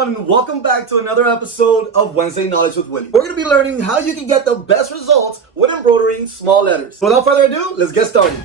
everyone, and welcome back to another episode of Wednesday Knowledge with Willy. We're going to be learning how you can get the best results with embroidering small letters. So without further ado, let's get started.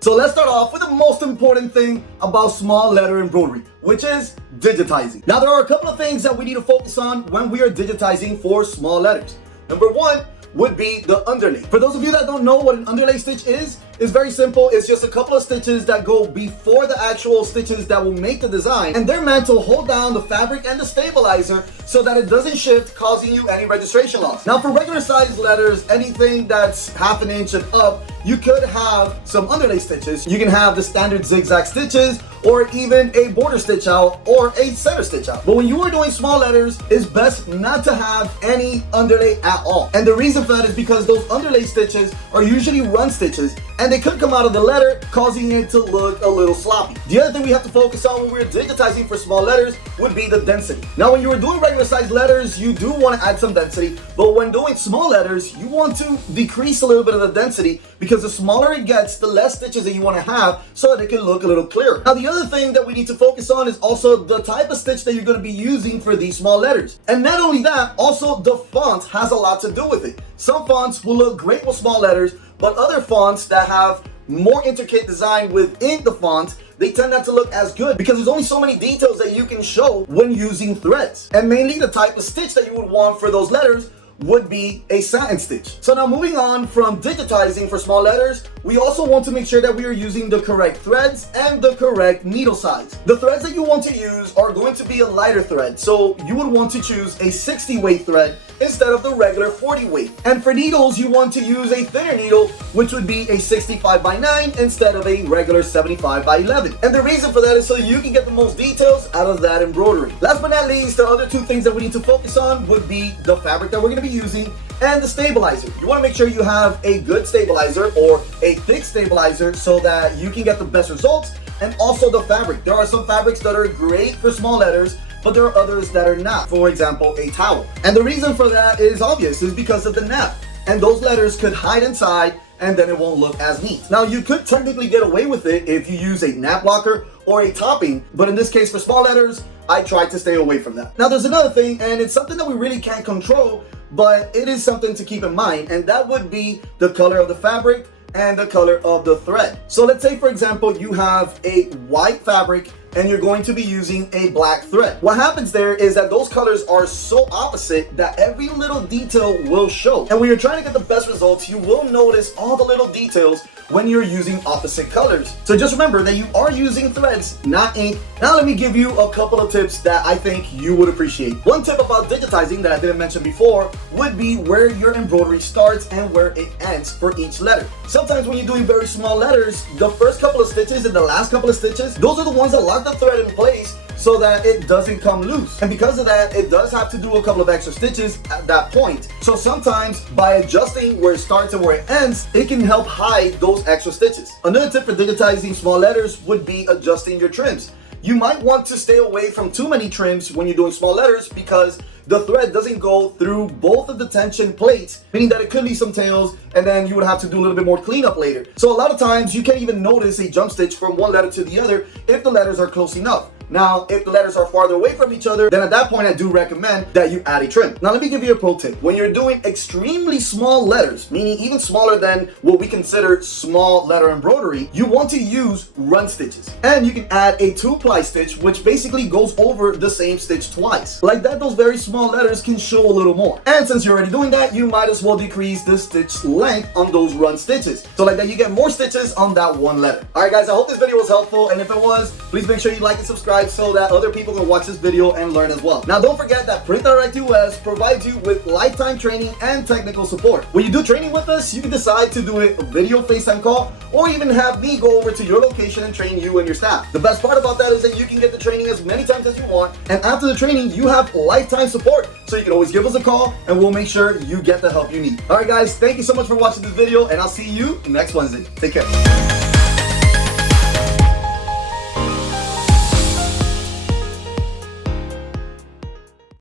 So let's start off with the most important thing about small letter embroidery, which is digitizing. Now there are a couple of things that we need to focus on when we are digitizing for small letters. Number one would be the underlay. For those of you that don't know what an underlay stitch is, it's very simple. It's just a couple of stitches that go before the actual stitches that will make the design, and they're meant to hold down the fabric and the stabilizer so that it doesn't shift, causing you any registration loss. Now for regular sized letters, anything that's half an inch and up, you could have some underlay stitches. You can have the standard zigzag stitches, or even a border stitch out, or a center stitch out. But when you are doing small letters, it's best not to have any underlay at all. And the reason for that is because those underlay stitches are usually run stitches, and they could come out of the letter, causing it to look a little sloppy. The other thing we have to focus on when we're digitizing for small letters would be the density. Now when you are doing regular sized letters, you do want to add some density, but when doing small letters, you want to decrease a little bit of the density, because the smaller it gets, the less stitches that you want to have so that it can look a little clearer. Now the other thing that we need to focus on is also the type of stitch that you're going to be using for these small letters. And not only that, also the font has a lot to do with it. Some fonts will look great with small letters, but other fonts that have more intricate design within the font, they tend not to look as good because there's only so many details that you can show when using threads. And mainly the type of stitch that you would want for those letters would be a satin stitch. So now moving on from digitizing for small letters, we also want to make sure that we are using the correct threads and the correct needle size. The threads that you want to use are going to be a lighter thread, so you would want to choose a 60 weight thread instead of the regular 40 weight. And for needles, you want to use a thinner needle, which would be a 65 by 9 instead of a regular 75 by 11. And the reason for that is so you can get the most details out of that embroidery. Last but not least, the other two things that we need to focus on would be the fabric that we're going to be using and the stabilizer. You want to make sure you have a good stabilizer or a thick stabilizer so that you can get the best results, and also the fabric. There are some fabrics that are great for small letters, but there are others that are not. For example, a towel. And the reason for that is obvious, is because of the nap. And those letters could hide inside and then it won't look as neat. Now you could technically get away with it if you use a nap blocker or a topping, but in this case for small letters, I tried to stay away from that. Now there's another thing, and it's something that we really can't control, but it is something to keep in mind, and that would be the color of the fabric and the color of the thread. So let's say for example you have a white fabric and you're going to be using a black thread. What happens there is that those colors are so opposite that every little detail will show. And when you're trying to get the best results, you will notice all the little details when you're using opposite colors. So just remember that you are using threads, not ink. Now let me give you a couple of tips that I think you would appreciate. One tip about digitizing that I didn't mention before would be where your embroidery starts and where it ends for each letter. Sometimes when you're doing very small letters, the first couple of stitches and the last couple of stitches, those are the ones that lock the thread in place so that it doesn't come loose. And because of that, it does have to do a couple of extra stitches at that point. So sometimes by adjusting where it starts and where it ends, it can help hide those extra stitches. Another tip for digitizing small letters would be adjusting your trims. You might want to stay away from too many trims when you're doing small letters because the thread doesn't go through both of the tension plates, meaning that it could leave some tails and then you would have to do a little bit more cleanup later. So a lot of times you can't even notice a jump stitch from one letter to the other if the letters are close enough. Now, if the letters are farther away from each other, then at that point I do recommend that you add a trim. Now let me give you a pro tip. When you're doing extremely small letters, meaning even smaller than what we consider small letter embroidery, you want to use run stitches. And you can add a 2-ply stitch, which basically goes over the same stitch twice. Like that, those very small letters can show a little more. And since you're already doing that, you might as well decrease the stitch length on those run stitches. So like that, you get more stitches on that one letter. Alright guys, I hope this video was helpful, and if it was, please make sure you like and subscribe so that other people can watch this video and learn as well. Now don't forget that Print Direct US provides you with lifetime training and technical support. When you do training with us, you can decide to do a video FaceTime call or even have me go over to your location and train you and your staff. The best part about that is that you can get the training as many times as you want, and after the training you have lifetime support, so you can always give us a call and we'll make sure you get the help you need. Alright guys, thank you so much for watching this video, and I'll see you next Wednesday. Take care.